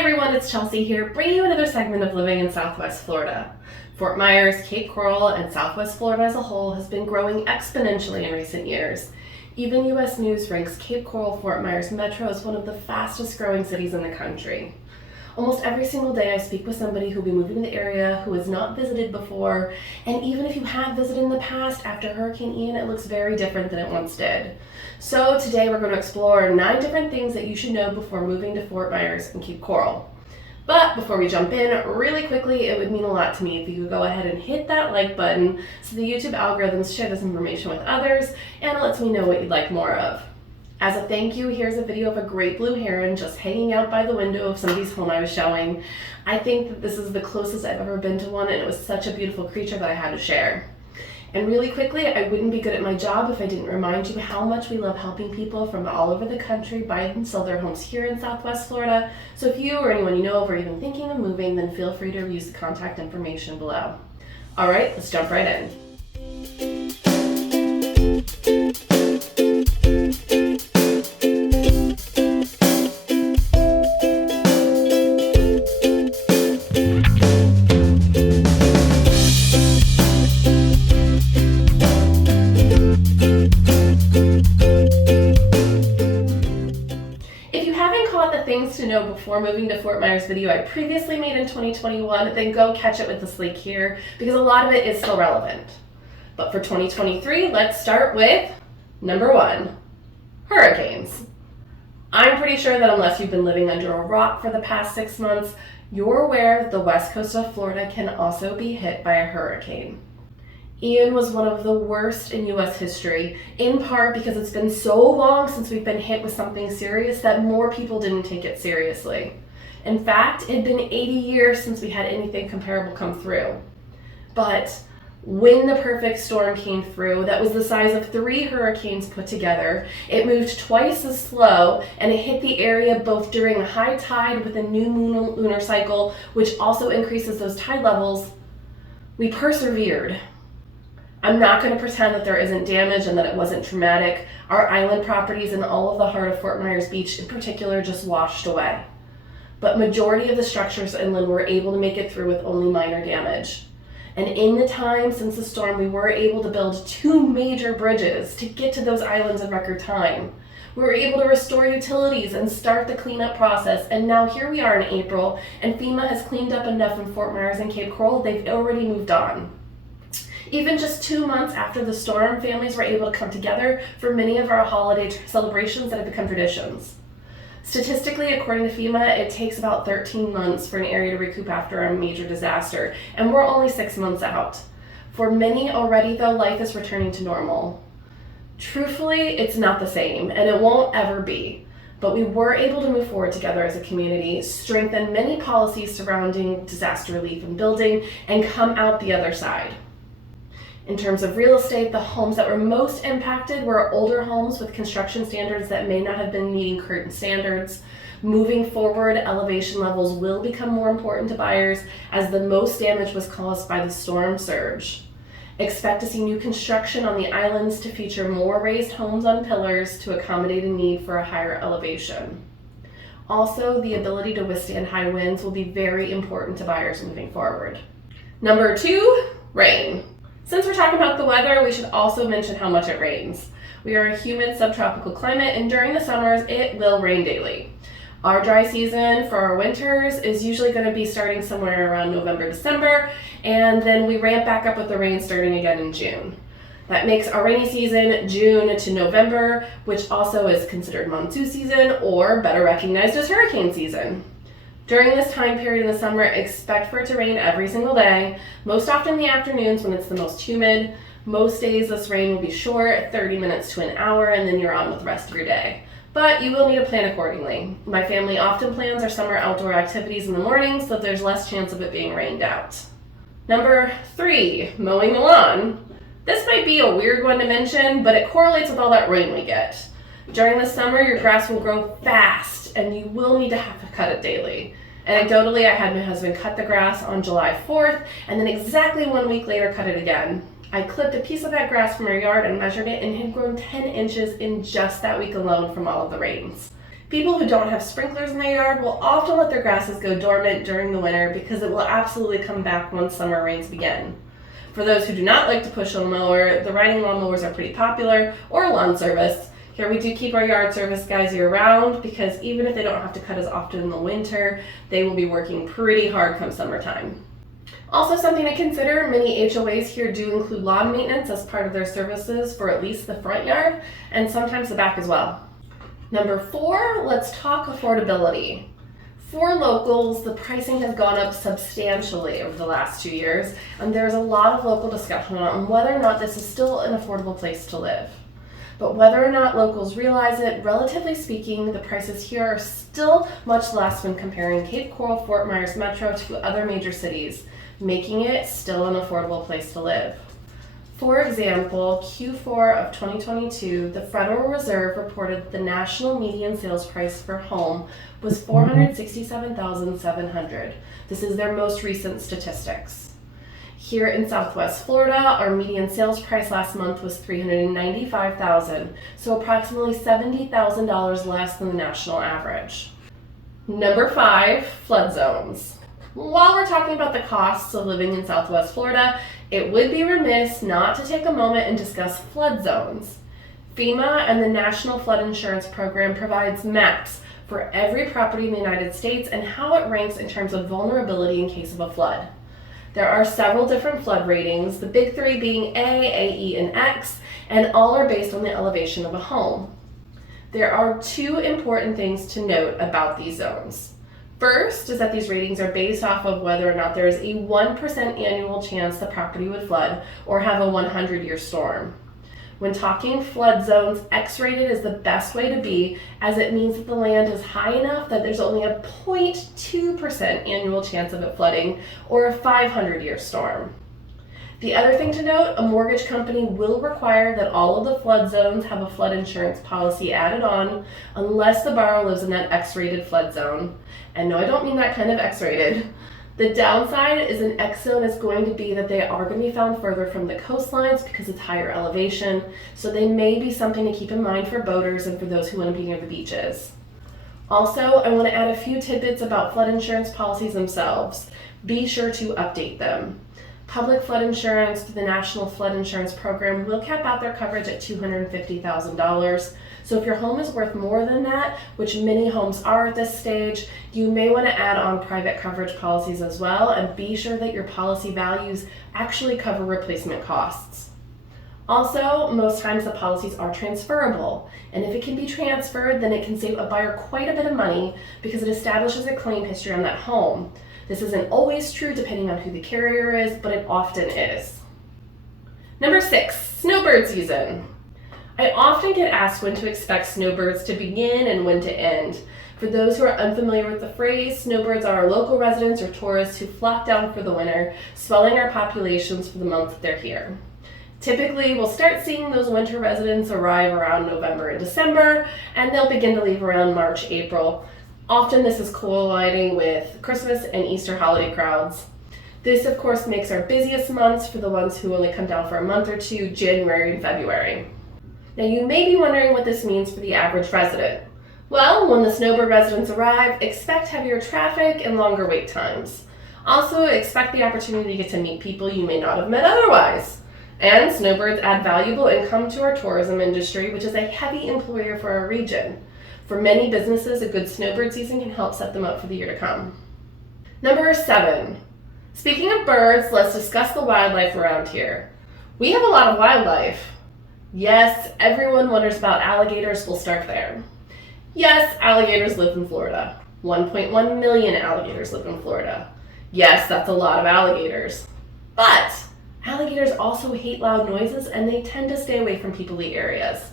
everyone, it's Chelsea here, bringing you another segment of living in Southwest Florida. Fort Myers, Cape Coral, and Southwest Florida as a whole has been growing exponentially in recent years. Even U.S. News ranks Cape Coral Fort Myers Metro as one of the fastest growing cities in the country. Almost every single day I speak with somebody who will be moving to the area who has not visited before, and even if you have visited in the past, after Hurricane Ian, it looks very different than it once did. So today we're going to explore 9 different things that you should know before moving to Fort Myers and Cape Coral. But before we jump in, really quickly, it would mean a lot to me if you could go ahead and hit that like button so the YouTube algorithms share this information with others, and it lets me know what you'd like more of. As a thank you, here's a video of a great blue heron just hanging out by the window of somebody's home I was showing. I think that this is the closest I've ever been to one, and it was such a beautiful creature that I had to share. And really quickly, I wouldn't be good at my job if I didn't remind you how much we love helping people from all over the country buy and sell their homes here in Southwest Florida. So if you or anyone you know of are even thinking of moving, then feel free to use the contact information below. All right, let's jump right in. Things to know before moving to Fort Myers video I previously made in 2021, then go catch it with this link here because a lot of it is still relevant. But for 2023, let's start with number 1, hurricanes. I'm pretty sure that unless you've been living under a rock for the past 6 months, you're aware that the west coast of Florida can also be hit by a hurricane. Ian was one of the worst in U.S. history, in part because it's been so long since we've been hit with something serious that more people didn't take it seriously. In fact, it had been 80 years since we had anything comparable come through. But when the perfect storm came through, that was the size of 3 hurricanes put together, it moved twice as slow, and it hit the area both during a high tide with a new moon lunar cycle, which also increases those tide levels. We persevered. I'm not going to pretend that there isn't damage and that it wasn't traumatic. Our island properties and all of the heart of Fort Myers Beach in particular just washed away. But majority of the structures inland were able to make it through with only minor damage. And in the time since the storm, we were able to build 2 major bridges to get to those islands in record time. We were able to restore utilities and start the cleanup process, and now here we are in April, and FEMA has cleaned up enough in Fort Myers and Cape Coral, they've already moved on. Even just 2 months after the storm, families were able to come together for many of our holiday celebrations that have become traditions. Statistically, according to FEMA, it takes about 13 months for an area to recoup after a major disaster, and we're only 6 months out. For many already, though, life is returning to normal. Truthfully, it's not the same, and it won't ever be. But we were able to move forward together as a community, strengthen many policies surrounding disaster relief and building, and come out the other side. In terms of real estate, the homes that were most impacted were older homes with construction standards that may not have been meeting current standards. Moving forward, elevation levels will become more important to buyers as the most damage was caused by the storm surge. Expect to see new construction on the islands to feature more raised homes on pillars to accommodate a need for a higher elevation. Also, the ability to withstand high winds will be very important to buyers moving forward. Number 2, rain. Since we're talking about the weather, we should also mention how much it rains. We are a humid subtropical climate, and during the summers, it will rain daily. Our dry season for our winters is usually going to be starting somewhere around November, December, and then we ramp back up with the rain starting again in June. That makes our rainy season June to November, which also is considered monsoon season, or better recognized as hurricane season. During this time period in the summer, expect for it to rain every single day, most often in the afternoons when it's the most humid. Most days this rain will be short, 30 minutes to an hour, and then you're on with the rest of your day. But you will need to plan accordingly. My family often plans our summer outdoor activities in the morning so that there's less chance of it being rained out. Number 3, mowing the lawn. This might be a weird one to mention, but it correlates with all that rain we get. During the summer, your grass will grow fast, and you will need to have to cut it daily. Anecdotally, I had my husband cut the grass on July 4th, and then exactly 1 week later cut it again. I clipped a piece of that grass from our yard and measured it, and it had grown 10 inches in just that week alone from all of the rains. People who don't have sprinklers in their yard will often let their grasses go dormant during the winter because it will absolutely come back once summer rains begin. For those who do not like to push a mower, the riding lawnmowers are pretty popular, or lawn service. Here we do keep our yard service guys year round because even if they don't have to cut as often in the winter, they will be working pretty hard come summertime. Also something to consider, many HOAs here do include lawn maintenance as part of their services for at least the front yard and sometimes the back as well. Number 4, let's talk affordability. For locals, the pricing has gone up substantially over the last 2 years, and there's a lot of local discussion on whether or not this is still an affordable place to live. But whether or not locals realize it, relatively speaking, the prices here are still much less when comparing Cape Coral, Fort Myers Metro to other major cities, making it still an affordable place to live. For example, Q4 of 2022, the Federal Reserve reported the national median sales price for home was $467,700. This is their most recent statistics. Here in Southwest Florida, our median sales price last month was $395,000, so approximately $70,000 less than the national average. Number 5, flood zones. While we're talking about the costs of living in Southwest Florida, it would be remiss not to take a moment and discuss flood zones. FEMA and the National Flood Insurance Program provides maps for every property in the United States and how it ranks in terms of vulnerability in case of a flood. There are several different flood ratings, the big 3 being A, AE, and X, and all are based on the elevation of a home. There are 2 important things to note about these zones. First is that these ratings are based off of whether or not there is a 1% annual chance the property would flood or have a 100-year storm. When talking flood zones, X-rated is the best way to be, as it means that the land is high enough that there's only a 0.2% annual chance of it flooding or a 500-year storm. The other thing to note, a mortgage company will require that all of the flood zones have a flood insurance policy added on unless the borrower lives in that X-rated flood zone. And no, I don't mean that kind of X-rated. The downside is an X zone is going to be that they are going to be found further from the coastlines because it's higher elevation, so they may be something to keep in mind for boaters and for those who want to be near the beaches. Also, I want to add a few tidbits about flood insurance policies themselves. Be sure to update them. Public flood insurance through the National Flood Insurance Program will cap out their coverage at $250,000. So if your home is worth more than that, which many homes are at this stage, you may want to add on private coverage policies as well, and be sure that your policy values actually cover replacement costs. Also, most times the policies are transferable, and if it can be transferred, then it can save a buyer quite a bit of money because it establishes a claim history on that home. This isn't always true depending on who the carrier is, but it often is. Number 6, snowbird season. I often get asked when to expect snowbirds to begin and when to end. For those who are unfamiliar with the phrase, snowbirds are our local residents or tourists who flock down for the winter, swelling our populations for the month that they're here. Typically, we'll start seeing those winter residents arrive around November and December, and they'll begin to leave around March, April. Often this is colliding with Christmas and Easter holiday crowds. This, of course, makes our busiest months for the ones who only come down for a month or two, January and February. Now, you may be wondering what this means for the average resident. Well, when the snowbird residents arrive, expect heavier traffic and longer wait times. Also, expect the opportunity to get to meet people you may not have met otherwise. And snowbirds add valuable income to our tourism industry, which is a heavy employer for our region. For many businesses, a good snowbird season can help set them up for the year to come. Number 7. Speaking of birds, let's discuss the wildlife around here. We have a lot of wildlife. Yes, everyone wonders about alligators. We'll start there. Yes, alligators live in Florida. 1.1 million alligators live in Florida. Yes, that's a lot of alligators. But alligators also hate loud noises and they tend to stay away from people-y areas.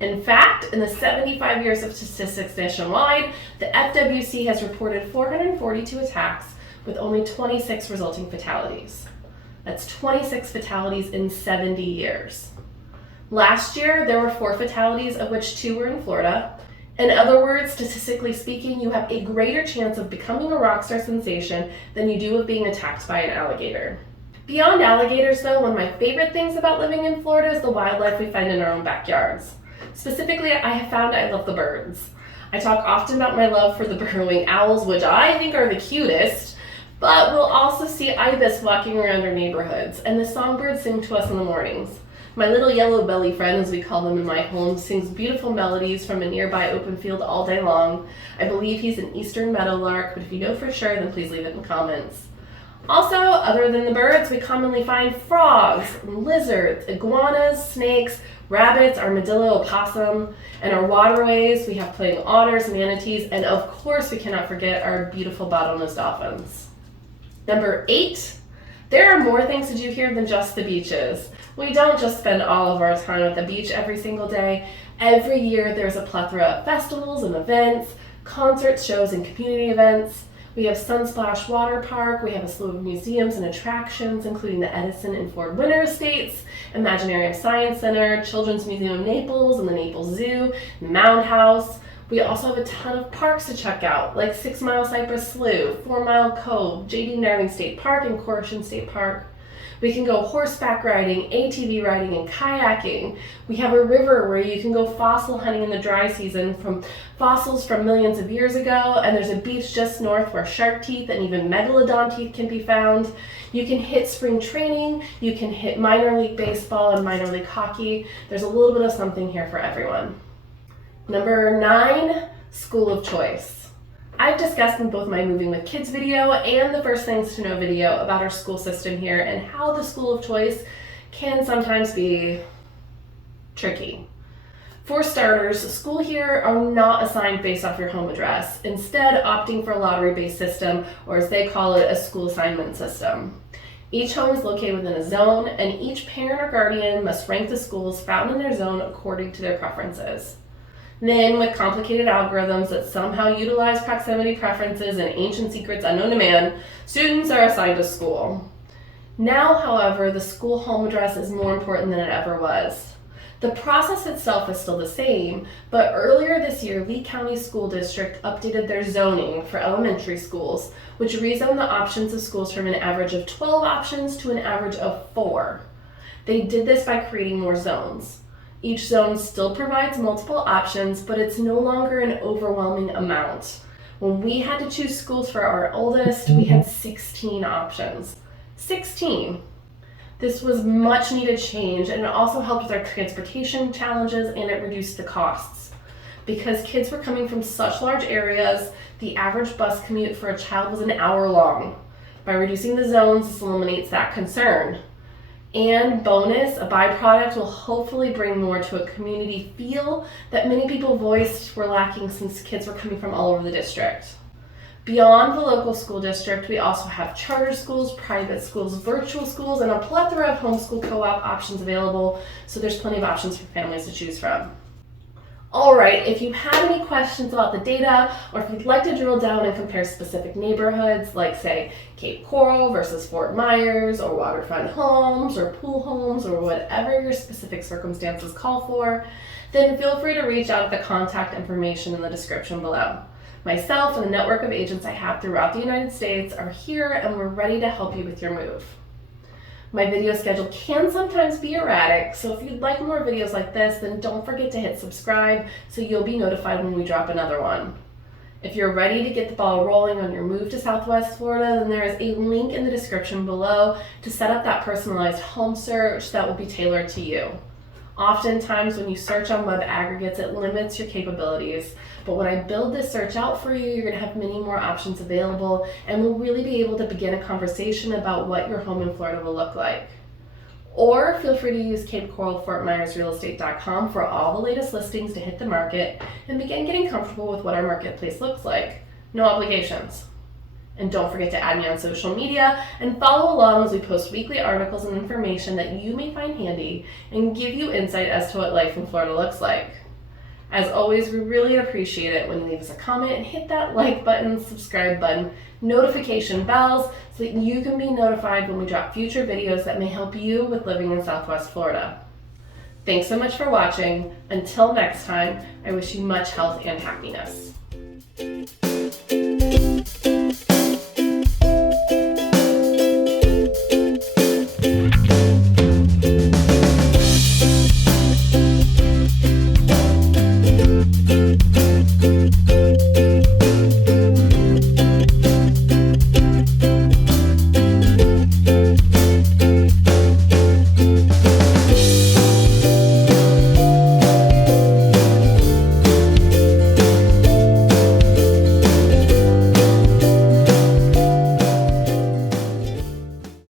In fact, in the 75 years of statistics nationwide, the FWC has reported 442 attacks with only 26 resulting fatalities. That's 26 fatalities in 70 years. Last year, there were 4 fatalities, of which 2 were in Florida. In other words, statistically speaking, you have a greater chance of becoming a rock star sensation than you do of being attacked by an alligator. Beyond alligators, though, one of my favorite things about living in Florida is the wildlife we find in our own backyards. Specifically, I have found I love the birds. I talk often about my love for the burrowing owls, which I think are the cutest, but we'll also see ibis walking around our neighborhoods, and the songbirds sing to us in the mornings. My little yellow belly friend, as we call them in my home, sings beautiful melodies from a nearby open field all day long. I believe he's an eastern meadowlark, but if you know for sure, then please leave it in the comments. Also, other than the birds, we commonly find frogs, lizards, iguanas, snakes, rabbits, armadillo, opossum, and our waterways, we have playing otters, manatees, and of course we cannot forget our beautiful bottlenose dolphins. Number 8, there are more things to do here than just the beaches. We don't just spend all of our time at the beach every single day. Every year there's a plethora of festivals and events, concerts, shows, and community events. We have Sunsplash Water Park, we have a slew of museums and attractions, including the Edison and Ford Winter Estates, Imaginarium Science Center, Children's Museum of Naples and the Naples Zoo, Mound House. We also have a ton of parks to check out, like 6 Mile Cypress Slough, 4 Mile Cove, J.D. Darling State Park, and Corcoran State Park. We can go horseback riding, ATV riding, and kayaking. We have a river where you can go fossil hunting in the dry season from fossils from millions of years ago, and there's a beach just north where shark teeth and even megalodon teeth can be found. You can hit spring training, you can hit minor league baseball and minor league hockey. There's a little bit of something here for everyone. Number 9, school of choice. I've discussed in both my Moving with Kids video and the First Things to Know video about our school system here and how the school of choice can sometimes be tricky. For starters, school here are not assigned based off your home address, instead opting for a lottery-based system, or as they call it, a school assignment system. Each home is located within a zone, and each parent or guardian must rank the schools found in their zone according to their preferences. Then, with complicated algorithms that somehow utilize proximity preferences and ancient secrets unknown to man, students are assigned a school. Now, however, the school home address is more important than it ever was. The process itself is still the same, but earlier this year, Lee County School District updated their zoning for elementary schools, which rezoned the options of schools from an average of 12 options to an average of 4. They did this by creating more zones. Each zone still provides multiple options, but it's no longer an overwhelming amount. When we had to choose schools for our oldest, we had 16 options. 16! This was much needed change, and it also helped with our transportation challenges, and it reduced the costs. Because kids were coming from such large areas, the average bus commute for a child was an hour long. By reducing the zones, this eliminates that concern. And bonus, a byproduct will hopefully bring more to a community feel that many people voiced were lacking since kids were coming from all over the district. Beyond the local school district, we also have charter schools, private schools, virtual schools, and a plethora of homeschool co-op options available, so there's plenty of options for families to choose from. Alright, if you have any questions about the data, or if you'd like to drill down and compare specific neighborhoods, like say Cape Coral versus Fort Myers, or waterfront homes, or pool homes, or whatever your specific circumstances call for, then feel free to reach out at the contact information in the description below. Myself and the network of agents I have throughout the United States are here, and we're ready to help you with your move. My video schedule can sometimes be erratic, so if you'd like more videos like this, then don't forget to hit subscribe so you'll be notified when we drop another one. If you're ready to get the ball rolling on your move to Southwest Florida, then there is a link in the description below to set up that personalized home search that will be tailored to you. Oftentimes when you search on web aggregates, it limits your capabilities. But when I build this search out for you, you're going to have many more options available, and we'll really be able to begin a conversation about what your home in Florida will look like. Or feel free to use Cape Coral Fort Myers Realestate.com for all the latest listings to hit the market and begin getting comfortable with what our marketplace looks like. No obligations. And don't forget to add me on social media and follow along as we post weekly articles and information that you may find handy and give you insight as to what life in Florida looks like. As always, we really appreciate it when you leave us a comment and hit that like button, subscribe button, notification bells so that you can be notified when we drop future videos that may help you with living in Southwest Florida. Thanks so much for watching. Until next time, I wish you much health and happiness.